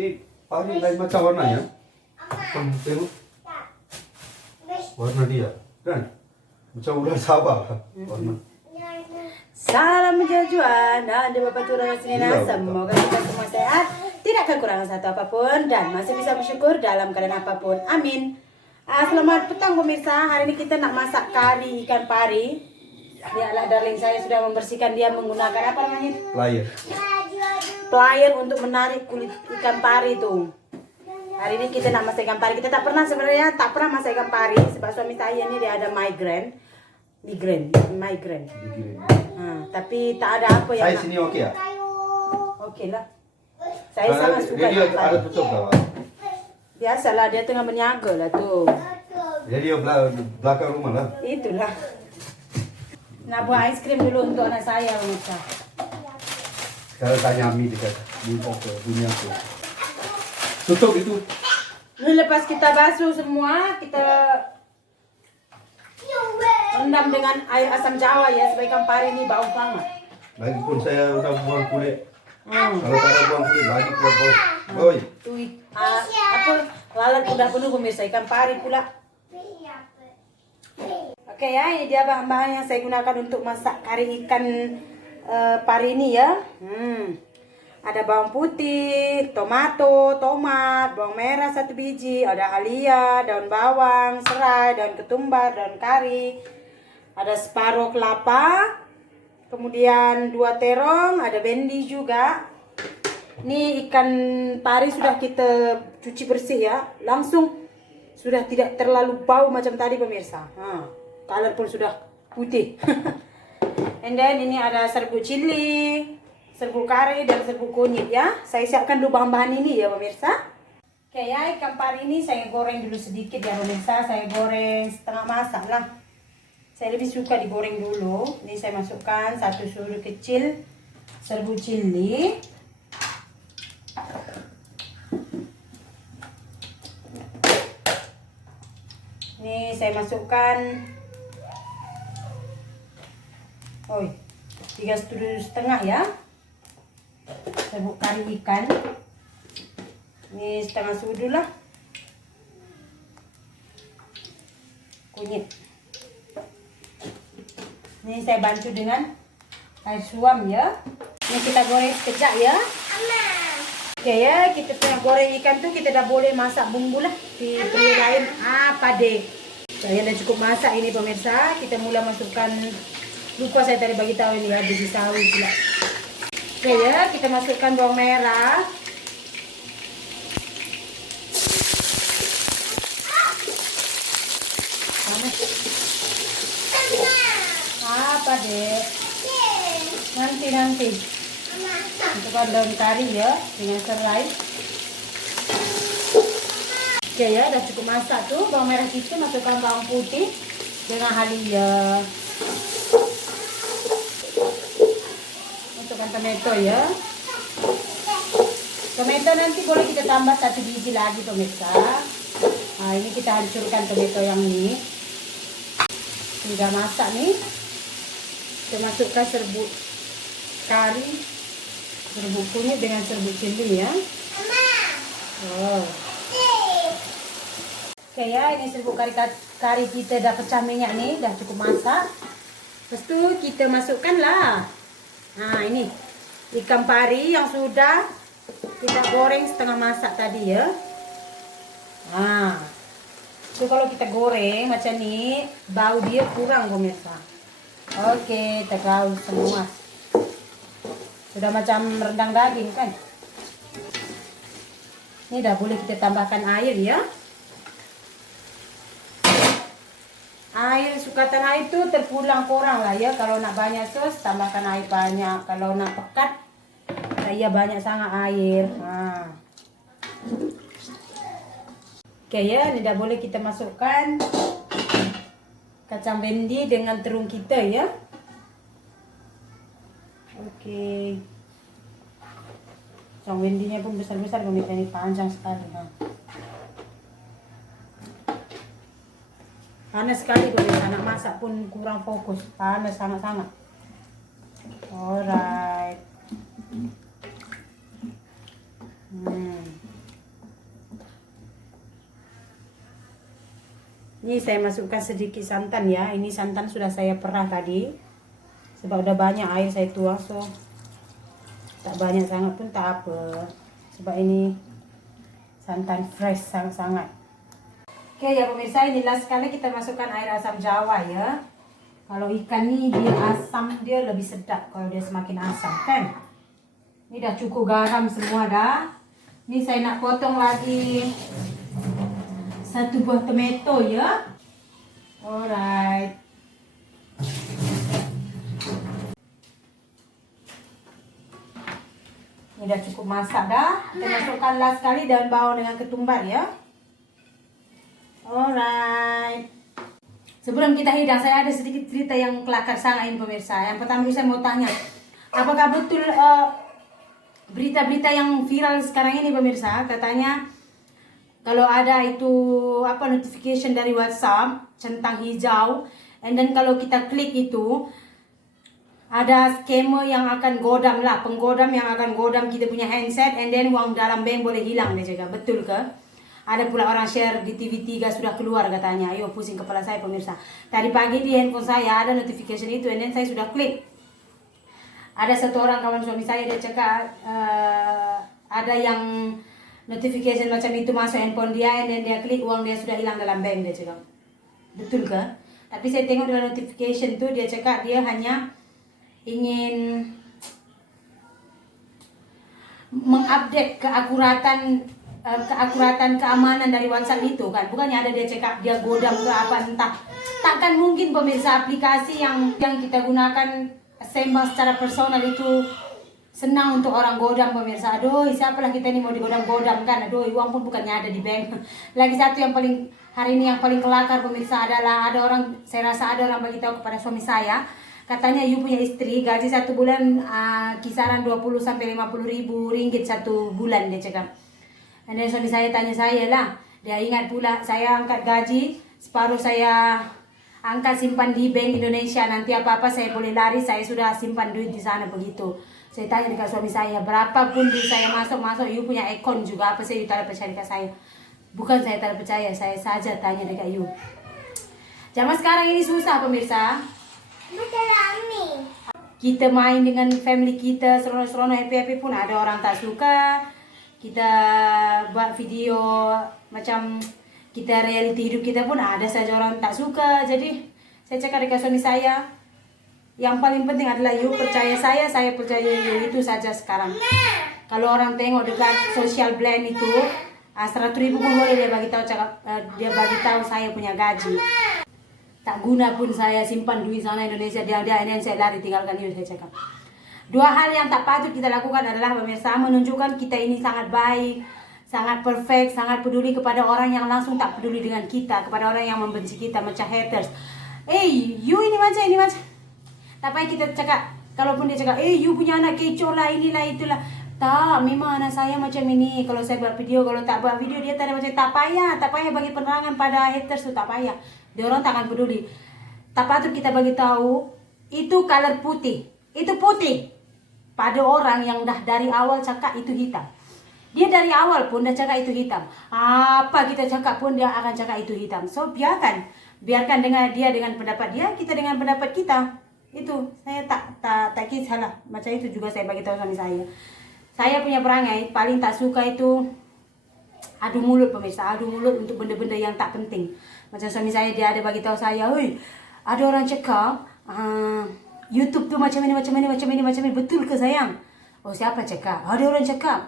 Ini pari lain macam warnanya. Tengok. Warna dia, kan? Macam ular Sabah warna. Salam menjajuan, ada Bapak Turun Senina. Semoga kita semua sehat, tidak kekurangan satu apapun, dan masih bisa bersyukur dalam keadaan apapun. Amin. Selamat petang pemirsa. Hari ini kita nak masak kari ikan pari. Lihatlah darling, saya sudah membersihkan dia menggunakan apa namanya? Plier untuk menarik kulit ikan pari tuh. Hari ini kita nak masak ikan pari. Kita tak pernah masak ikan pari sebab suami saya ini dia ada migrain. Tapi tak ada apa yang Saya sini oke ya? Oke lah. Saya sangat suka dia ikan pari. ada tutup lah. Biasalah dia tengah berniaga lah tuh. Jadi dia belakang rumah lah. Itulah. Nak buat ais krim dulu untuk anak saya pemirsa. Sekarang tanya Ami dekat dunia tu. Tutup itu. Ini lepas kita basuh semua, kita rendam dengan air asam jawa ya, supaya ikan pari ini bau banget. Lagipun saya udah buang kulit. Kalau tak ada buang kulit lagi keluar bau. Boy. Apa lalat udah penuh pemirsa, ikan pari pula. Oke ya, ini dia bahan-bahan yang saya gunakan untuk masak kari ikan pari ini ya. Ada bawang putih, tomato, tomat, bawang merah 1 biji, ada halia, daun bawang, serai, daun ketumbar, daun kari, ada separuh kelapa, kemudian 2 terong, ada bendi juga. Ini ikan pari sudah kita cuci bersih ya, langsung sudah tidak terlalu bau macam tadi pemirsa. Color pun sudah putih. And then ini ada serbuk cili, serbuk kari, dan serbuk kunyit ya. Saya siapkan dulu bahan-bahan ini ya pemirsa. Oke ya, ikan pari ini saya goreng dulu sedikit ya pemirsa. Saya goreng setengah masak lah. Saya lebih suka digoreng dulu. Ini saya masukkan 1 sudut kecil serbuk cili. Ini saya masukkan 3,5 ya. Serbuk kari ikan. Ini setengah sudu lah. Kunyit. Ini saya bantu dengan air suam ya. Ini kita goreng sekejap ya. Oke ya, kita tengah goreng ikan tuh kita dah boleh masak bumbu lah. Di beli lain apa deh. Saya dah cukup masak ini pemirsa. Kita mula masukkan, lupa saya tadi bagi tahu ini ya, biji sawi pula. Oke ya, kita masukkan bawang merah. Apa deh? Nanti. Masukkan daun kari ya, dengan serai. Oke ya, udah cukup masak tuh bawang merah kita. Masukkan bawang putih dengan halia. Masukkan tomato ya. Tomato nanti boleh kita tambah 1 biji lagi pemirsa. Nah ini kita hancurkan tomato yang ini. Sudah masak nih. Kita masukkan serbuk kari, serbuk kunyit dengan serbuk cili ya. Oke ya, ini serbuk kari kita dah pecah minyak nih, dah cukup masak. Lepas tu kita masukkan lah. Nah ini ikan pari yang sudah kita goreng setengah masak tadi ya. So kalau kita goreng macam ni, bau dia kurang pemirsa. Oke, terlalu semua. Sudah macam rendang daging kan. Ini dah boleh kita tambahkan air ya. Air, sukatan air itu terpulang kurang lah ya. Kalau nak banyak sos, tambahkan air banyak. Kalau nak pekat, saya banyak sangat air. Oke ya, ini dah boleh kita masukkan kacang bendi dengan terung kita ya. Oke. Kacang bendinya pun besar-besar pemirsa, ini panjang sekali. Panas sekali pemirsa, anak masak pun kurang fokus. Panas sangat-sangat. Alright. Ini saya masukkan sedikit santan ya. Ini santan sudah saya perah tadi. Sebab udah banyak air saya tuang, so tak banyak sangat pun tak apa. Sebab ini santan fresh sangat-sangat. Oke ya pemirsa, ini last kali kita masukkan air asam jawa ya. Kalau ikan ini dia asam, dia lebih sedap kalau dia semakin asam kan. Ini dah cukup garam semua dah. Ini saya nak potong lagi 1 buah tomato ya. Alright. Ini dah cukup masak dah. Kita masukkan last kali daun bawang dengan ketumbar ya. Alright. Sebelum kita hidang, saya ada sedikit cerita yang kelakar sangat ini pemirsa. Yang pertama saya mau tanya, apakah betul berita-berita yang viral sekarang ini pemirsa, katanya kalau ada itu notification dari WhatsApp centang hijau, and then kalau kita klik itu ada scammer yang akan godam lah, penggodam yang akan godam kita punya handset, and then uang dalam bank boleh hilang dia cakap. Betul ke? Ada pula orang share di TV3 sudah keluar katanya. Ayo pusing kepala saya pemirsa. Tadi pagi di handphone saya ada notification itu, and then saya sudah klik. Ada satu orang kawan suami saya, dia cakap ada yang notification macam itu masuk handphone dia, dan dia klik uang dia sudah hilang dalam bank dia cakap. Betul ke? Tapi saya tengok dalam notification tu dia cakap dia hanya ingin mengupdate keakuratan keamanan dari WhatsApp itu kan. Bukannya ada dia cakap dia godam ke apa entah. Takkan mungkin pemirsa aplikasi yang kita gunakan sembang secara personal itu senang untuk orang godam pemirsa. Aduh, siapalah kita ini mau digodam-godam kan. Aduh, uang pun bukannya ada di bank. Lagi satu yang paling hari ini yang paling kelakar pemirsa adalah saya rasa ada orang bagi tahu kepada suami saya. Katanya you punya istri gaji 1 bulan kisaran 20 sampai 50 ribu ringgit 1 bulan dia cakap. Dan suami saya tanya saya lah. Dia ingat pula saya angkat gaji, separuh saya angkat simpan di Bank Indonesia. Nanti apa-apa saya boleh lari, saya sudah simpan duit di sana begitu. Saya tanya dekat suami saya, berapapun duit saya masuk, you punya akun juga, apa saya you tak percaya dekat saya? Bukan saya tak percaya, saya saja tanya dekat you. Zaman sekarang ini susah pemirsa. Kita main dengan family kita, seronok-seronok, happy-happy pun ada orang tak suka. Kita buat video macam kita reality hidup kita pun ada saja orang tak suka. Jadi saya cakap dekat suami saya, yang paling penting adalah you percaya saya percaya you, itu saja sekarang. Kalau orang tengok dekat social blend itu 100 ribu pun boleh dia bagi tahu saya punya gaji. Tak guna pun saya simpan duit sana Indonesia, dia ini saya lari tinggalkan you, saya cakap. 2 hal yang tak patut kita lakukan adalah pemirsa menunjukkan kita ini sangat baik, sangat perfect, sangat peduli kepada orang yang langsung tak peduli dengan kita, kepada orang yang membenci kita macam haters. You ini macam. Tapi kita cakap, kalaupun dia cakap, you punya anak kecoh lah, inilah itulah. Tak, memang anak saya macam ini. Kalau saya buat video, kalau tak buat video dia tak ada macam. Tak payah bagi penerangan pada haters tu, tak payah. Dia orang tak akan peduli. Tak patut kita bagi tahu itu color putih. Itu putih. Pada orang yang dah dari awal cakap itu hitam. Dia dari awal pun dah cakap itu hitam. Apa kita cakap pun dia akan cakap itu hitam. So biarkan dengan dia dengan pendapat dia, kita dengan pendapat kita. Itu saya tak kisah lah. Macam itu juga saya bagi tahu suami saya. Saya punya perangai paling tak suka itu adu mulut pemirsa, adu mulut untuk benda-benda yang tak penting. Macam suami saya dia ada bagi tahu saya, ada orang cakap YouTube tu macam ini, betul ke sayang? Oh siapa cakap? Ada orang cakap.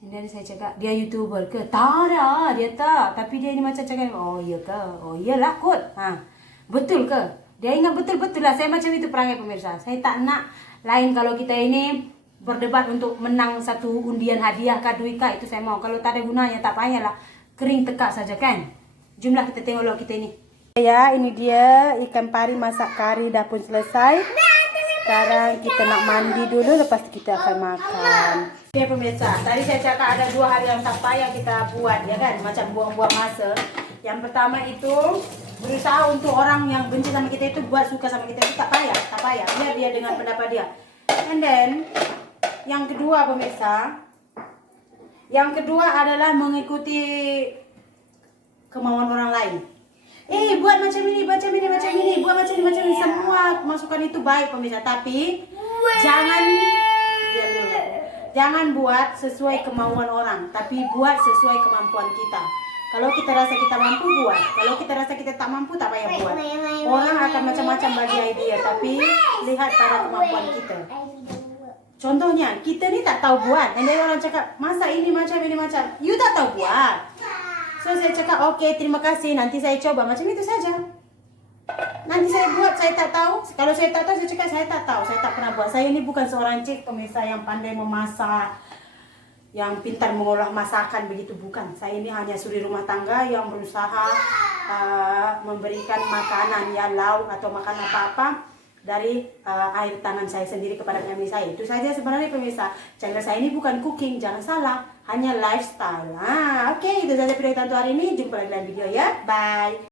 Dan saya cakap, dia YouTuber ke? Tak ada, dia tak. Tapi dia ini macam cakap, oh iya ke? Oh iyalah kot. Betul ke? Dia ingat betul-betul lah. Saya macam itu perangai pemirsa. Saya tak nak lain kalau kita ini berdebat untuk menang satu undian hadiah kah duit kah, itu saya mau. Kalau tak ada gunanya tak payahlah. Kering tekak saja kan. Jumlah kita tengok lo kita ini. Ya, ini dia ikan pari masak kari dah pun selesai. Sekarang kita nak mandi dulu, lepas itu kita akan makan. Oke pemirsa, tadi saya cakap ada 2 hal yang tak payah kita buat ya kan, macam buang-buang masa. Yang pertama itu berusaha untuk orang yang benci sama kita itu buat suka sama kita itu tak payah. Biar dia dengan pendapat dia. And then yang kedua pemirsa, adalah mengikuti kemauan orang lain. buat macam ini, buat macam ini. Semua masukan itu baik pemirsa. Tapi jangan diam dulu. Jangan buat sesuai kemauan orang, tapi buat sesuai kemampuan kita. Kalau kita rasa kita mampu, buat. Kalau kita rasa kita tak mampu, tak payah buat. Orang akan macam-macam bagi idea, tapi lihat pada kemampuan kita. Contohnya, kita ni tak tahu buat. Dan orang cakap, masa ini macam. You tak tahu buat. So, saya cakap, okay, terima kasih. Nanti saya coba. Macam itu saja. Nanti saya buat, saya tak tahu. Kalau saya tak tahu, saya cakap, saya tak tahu. Saya tak pernah buat. Saya ini bukan seorang cik pemirsa yang pandai memasak, yang pintar mengolah masakan, begitu bukan. Saya ini hanya suri rumah tangga yang berusaha memberikan makanan, ya lauk atau makan apa-apa dari air tangan saya sendiri kepada family saya. Itu saja sebenarnya pemirsa. Channel saya ini bukan cooking, jangan salah, hanya lifestyle. Oke, itu saja video kita untuk hari ini. Jumpa lagi dalam video ya. Bye.